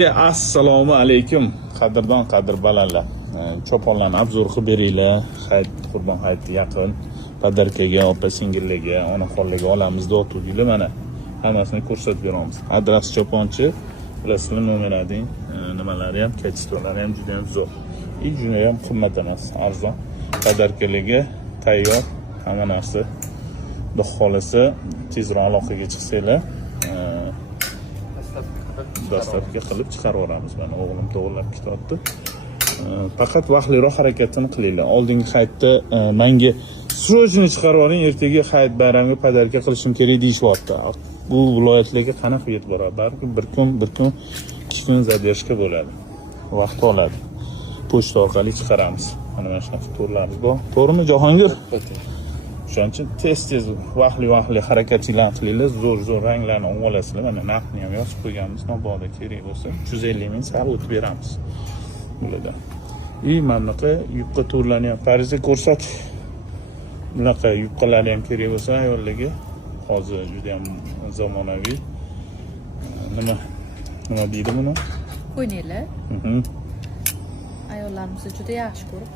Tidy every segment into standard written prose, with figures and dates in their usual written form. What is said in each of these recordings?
Assalomu alaykum qadrdon qadrbalanlar. Cho'ponlarni obzor qilib beringlar. Hayit Qurbon hayiti yaqin. Padarkaga, opa singillarga, onaxonlarga olamiz deb o'tuvdilar mana. Hammasini ko'rsatib beramiz. Adres Cho'ponchi, bilasizmi, nomerading, nimalari ham, kechistolari ham juda ham zo'r. Juda ham qimmat emas, arzon. Padarkalarga tayyor hamma narsa. Xudo xolasa tezroq aloqaga chiqsanglar, dastlabki qilib chiqaraveramiz. Mana o'g'lim to'g'irlab ketyapti. Faqat vaqtliroq harakatini qilinglar. Oldingi hayitda menga srojni chiqarib oling, ertaga hayit bayramga padarka qilishim kerak deyishyapti. Bu viloyatlarga qanaqa yetib boradi? Balki bir kun, 2 kun zadержка bo'ladi. Vaqt oladi. Pochta orqali chiqaramiz. Mana shunaqa turlarimiz bor. To'g'rimi, Jahongir? Shuning uchun tez vaqtli harakatlarni qilinglar, zo'r ranglarni olib olasizlar. Mana narxni ham yozib qo'yganmiz, mabodo kerak bo'lsa 350 ming sal o'tib beramiz. Bularda. Mana bunaqa yupqa turlarni ham Parijda ko'rsat. Bunaqa yupqalar ham kerak bo'lsa ayollarga hozir juda ham zamonaviy. Nima deydi buni? Ko'ylaklar. Ayollarimiz juda yaxshi ko'rib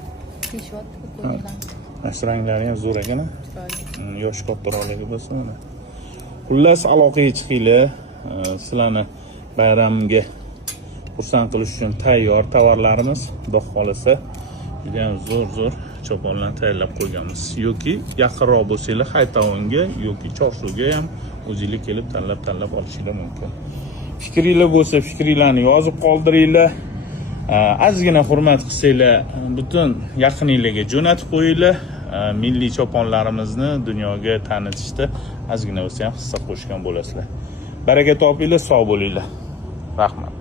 kiyishyapti bu ko'ylaklarni. Mana ranglari ham zo'r ekan. Yosh kattaroqlarga bo'lsa mana. Xullas aloqaga chiqinglar. Sizlarni bayramga xursand qilish uchun tayyor tovarlarimiz, xudo xolasa juda ham zo'r cho'ponlarni tayyorlab qo'yganmiz. Yoki yaqinroq bo'lsanglar Haytavonga yoki Chorsuga ham o'zingizlar kelib tanlab olishingiz mumkin. Fikringlar bo'lsa, fikringlarni yozib qoldiringlar. Ozgina hurmat qilsanglar, butun yaqininglarga jo'natib qo'yinglar. Milliy cho'ponlarimizni dunyoga tanitishda ozgina bo'lsa ham hissa qo'shgan bo'lasizlar. Baraka topinglar, sog' bo'linglar. Rahmat.